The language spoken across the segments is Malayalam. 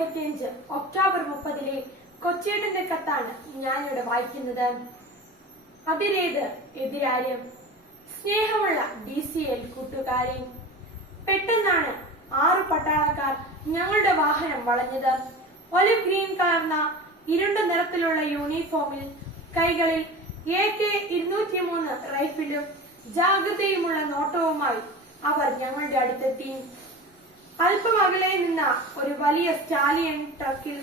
2025 ഒക്ടോബർ 30 കൊച്ചേട്ടന്റെ കത്താണ് ഞാനിവിടെ വായിക്കുന്നത്. അതിലേത് എതിരാര്യം. സ്നേഹമുള്ള DCL കൂട്ടുകാരെ, പെട്ടെന്നാണ് 6 പട്ടാളക്കാർ ഞങ്ങളുടെ വാഹനം വളഞ്ഞത്. ഒലിവ് ഗ്രീൻ കലർന്ന ഇരുണ്ട നിറത്തിലുള്ള യൂണിഫോമിൽ കൈകളിൽ AK-203 റൈഫിലും ജാഗ്രതയുമുള്ള നോട്ടവുമായി അവർ ഞങ്ങളുടെ അടുത്തെത്തി. അല്പം അകലെ നിന്ന ഒരു വലിയ സ്റ്റാലിയൻ ട്രക്കിൽ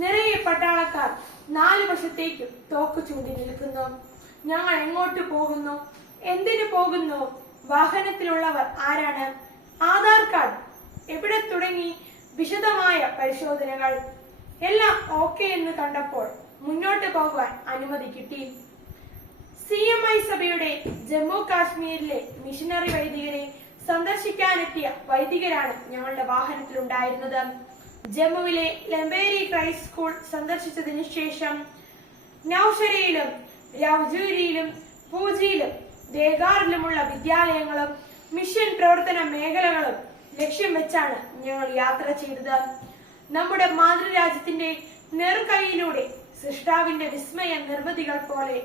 നിറയെ പട്ടാളക്കാർ 4 വശത്തേക്കും തോക്ക് ചൂണ്ടി നിൽക്കുന്നു. ഞങ്ങൾ എങ്ങോട്ട് പോകുന്നു? എന്തിനു പോകുന്നു? വാഹനത്തിലുള്ളവർ ആരാണ്? ആധാർ കാർഡ് എവിടെ? തുടങ്ങി വിശദമായ പരിശോധനകൾ. എല്ലാം ഓക്കെ എന്ന് കണ്ടപ്പോൾ മുന്നോട്ട് പോകുവാൻ അനുമതി കിട്ടി. CMI സഭയുടെ ജമ്മു കാശ്മീരിലെ മിഷനറി വൈദികരെ സന്ദർശിക്കാനെത്തിയ വൈദികരാണ് ഞങ്ങളുടെ വാഹനത്തിലുണ്ടായിരുന്നത്. ജമ്മുവിലെ ലംബേരി ക്രൈസ്റ്റ് സ്കൂൾ സന്ദർശിച്ചതിനു ശേഷം നൌഷരയിലും രൗജൂരിയിലും പൂജിയിലും ദേഗാറിലുമുള്ള വിദ്യാലയങ്ങളും മിഷൻ പ്രവർത്തന മേഖലകളും ലക്ഷ്യം വെച്ചാണ് ഞങ്ങൾ യാത്ര ചെയ്തത്. നമ്മുടെ മാതൃരാജ്യത്തിന്റെ നെറുകൈയിലൂടെ സൃഷ്ടാവിന്റെ വിസ്മയ നിർമ്മിതികൾ പോലെ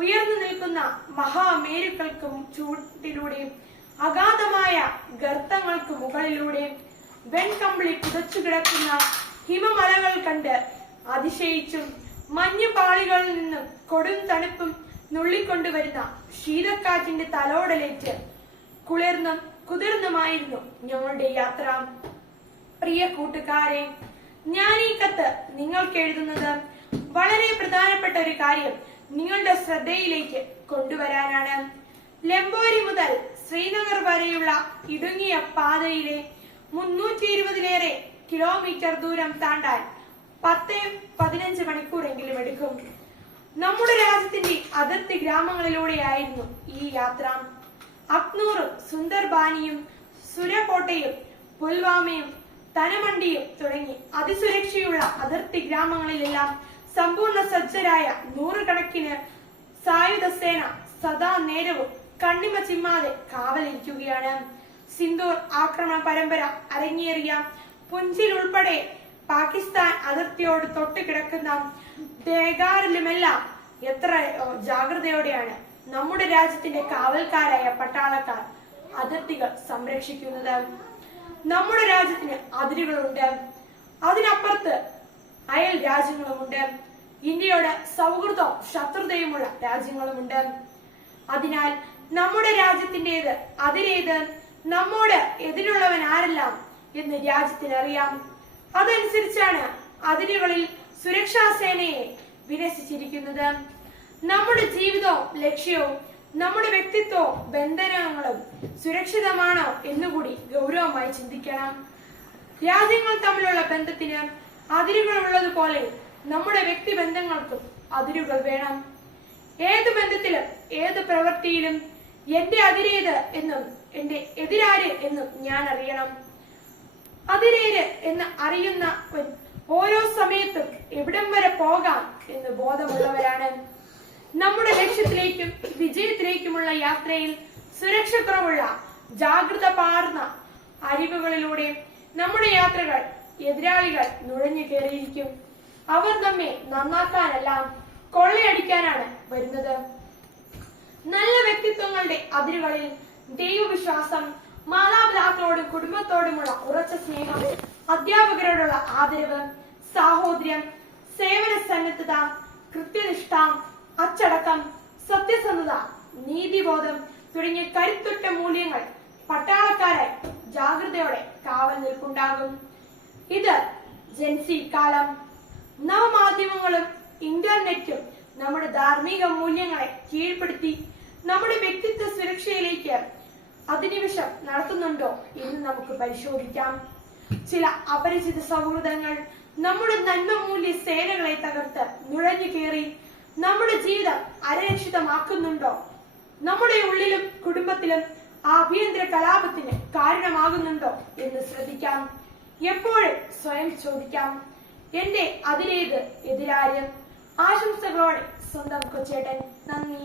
ഉയർന്നു നിൽക്കുന്ന മഹാമേരുക്കൾക്കും ചൂട്ടിലൂടെ അഗാധമായ ഗർത്തങ്ങൾക്ക് മുകളിലൂടെ വെൺകമ്പിളി പുതച്ചു കിടക്കുന്ന ഹിമമലകൾ കണ്ട് അതിശയിച്ചും മഞ്ഞുപാളികളിൽ നിന്നും കൊടും തണുപ്പും നുള്ളിക്കൊണ്ടുവരുന്ന ശീതക്കാറ്റിന്റെ തലോടലേറ്റ് കുളിർന്നും കുതിർന്നുമായിരുന്നു ഞങ്ങളുടെ യാത്ര. പ്രിയ കൂട്ടുകാരെ, ഞാൻ ഈ കത്ത് നിങ്ങൾക്ക് എഴുതുന്നത് വളരെ പ്രധാനപ്പെട്ട ഒരു കാര്യം നിങ്ങളുടെ ശ്രദ്ധയിലേക്ക് കൊണ്ടുവരാനാണ്. ലംബോരി മുതൽ ശ്രീനഗർ വരെയുള്ള ഇടുങ്ങിയ പാതയിലെ 320-ലേറെ കിലോമീറ്റർ ദൂരം താണ്ടാൻ 10-15 മണിക്കൂറെങ്കിലും എടുക്കും. നമ്മുടെ രാജ്യത്തിന്റെ അതിർത്തി ഗ്രാമങ്ങളിലൂടെയായിരുന്നു ഈ യാത്ര. അക്നൂറും സുന്ദർബാനിയും സുരകോട്ടയും പുൽവാമയും തനമണ്ടിയും തുടങ്ങി അതിസുരക്ഷയുള്ള അതിർത്തി ഗ്രാമങ്ങളിലെല്ലാം സമ്പൂർണ്ണ സജ്ജരായ 100 കണക്കിന് സായുധ സേന സദാ നേരവും കണ്ണിമ ചിമ്മാതെ കാവലിരിക്കുകയാണ്. സിന്ദൂർ ആക്രമണ പരമ്പര അരങ്ങേറിയ പുഞ്ചിൽ ഉൾപ്പെടെ പാകിസ്ഥാൻ അതിർത്തിയോട് തൊട്ട് കിടക്കുന്ന ദേഗാറിലുമെല്ലാം എത്ര ജാഗ്രതയോടെയാണ് നമ്മുടെ രാജ്യത്തിന്റെ കാവൽക്കാരായ പട്ടാളക്കാർ അതിർത്തികൾ സംരക്ഷിക്കുന്നത്. നമ്മുടെ രാജ്യത്തിന് അതിരുകളുണ്ട്, അതിനപ്പുറത്ത് അയൽ രാജ്യങ്ങളുമുണ്ട്. ഇന്ത്യയോട് സൗഹൃദവും ശത്രുതയുമുള്ള രാജ്യങ്ങളുമുണ്ട്. അതിനാൽ നമ്മുടെ രാജ്യത്തിന്റേത് അതിരേത്, നമ്മോട് എതിരുള്ളവൻ ആരെല്ലാം എന്ന് രാജ്യത്തിനറിയാം. അതനുസരിച്ചാണ് അതിരുകളിൽ സുരക്ഷാ സേനയെ വിന്യസിച്ചിരിക്കുന്നത്. നമ്മുടെ ജീവിതവും ലക്ഷ്യവും നമ്മുടെ വ്യക്തിത്വവും ബന്ധനങ്ങളും സുരക്ഷിതമാണോ എന്നുകൂടി ഗൗരവമായി ചിന്തിക്കണം. രാജ്യങ്ങൾ തമ്മിലുള്ള ബന്ധത്തിന് അതിരുകൾ ഉള്ളതുപോലെ നമ്മുടെ വ്യക്തിബന്ധങ്ങൾക്കും അതിരുകൾ വേണം. ഏത് ബന്ധത്തിലും ഏത് പ്രവൃത്തിയിലും എന്റെ അതിരേത് എന്നും എന്റെ എതിരാര് എന്നും ഞാൻ അറിയണം. അതിരേര് എന്ന് അറിയുന്ന ഓരോ സമയത്തും എവിടം വരെ പോകാം എന്ന് ബോധമുള്ളവരാണ്. നമ്മുടെ ലക്ഷ്യത്തിലേക്കും വിജയത്തിലേക്കുമുള്ള യാത്രയിൽ സുരക്ഷക്കുറവുള്ള ജാഗ്രത പാർന്ന അരികുകളിലൂടെ നമ്മുടെ യാത്രകൾ എതിരാളികൾ നുഴഞ്ഞു കയറിയിരിക്കും. അവർ നമ്മെ നന്നാക്കാനല്ല, കൊള്ളയടിക്കാനാണ് വരുന്നത്. നല്ല വ്യക്തിത്വങ്ങളുടെ അതിരുകളിൽ ദൈവവിശ്വാസം, മാതാപിതാക്കളോടും കുടുംബത്തോടുമുള്ള ഉറച്ച സ്നേഹം, അധ്യാപകരോടുള്ള ആദരവ്, സാഹോദര്യം, സേവന സന്നദ്ധത, കൃത്യനിഷ്ഠ, അച്ചടക്കം, സത്യസന്ധത, നീതിബോധം തുടങ്ങിയ കരുത്തുറ്റ മൂല്യങ്ങൾ പട്ടാളക്കാരായി ജാഗ്രതയോടെ കാവൽ നിൽപ്പുണ്ടാകും. ഇത് ജെൻസി കാലം. നവമാധ്യമങ്ങളും ഇന്റർനെറ്റും നമ്മുടെ ധാർമ്മിക മൂല്യങ്ങളെ കീഴ്പ്പെടുത്തി നമ്മുടെ വ്യക്തിത്വ സുരക്ഷയിലേക്ക് അധിനിവേശം നടത്തുന്നുണ്ടോ എന്ന് നമുക്ക് പരിശോധിക്കാം. ചില അപരിചിത സൗഹൃദങ്ങൾ നമ്മുടെ നന്മമൂല്യ സേനകളെ തകർത്ത് നുഴഞ്ഞു കയറി നമ്മുടെ ജീവിതം അരക്ഷിതമാക്കുന്നുണ്ടോ? നമ്മുടെ ഉള്ളിലും കുടുംബത്തിലും ആഭ്യന്തര കലാപത്തിന് കാരണമാകുന്നുണ്ടോ എന്ന് ശ്രദ്ധിക്കാം. എപ്പോഴും സ്വയം ചോദിക്കാം, എന്റെ അതിരേത് എതിരാര്യം. ആശംസകളോടെ സ്വന്തം കൊച്ചേട്ടൻ. നന്ദി.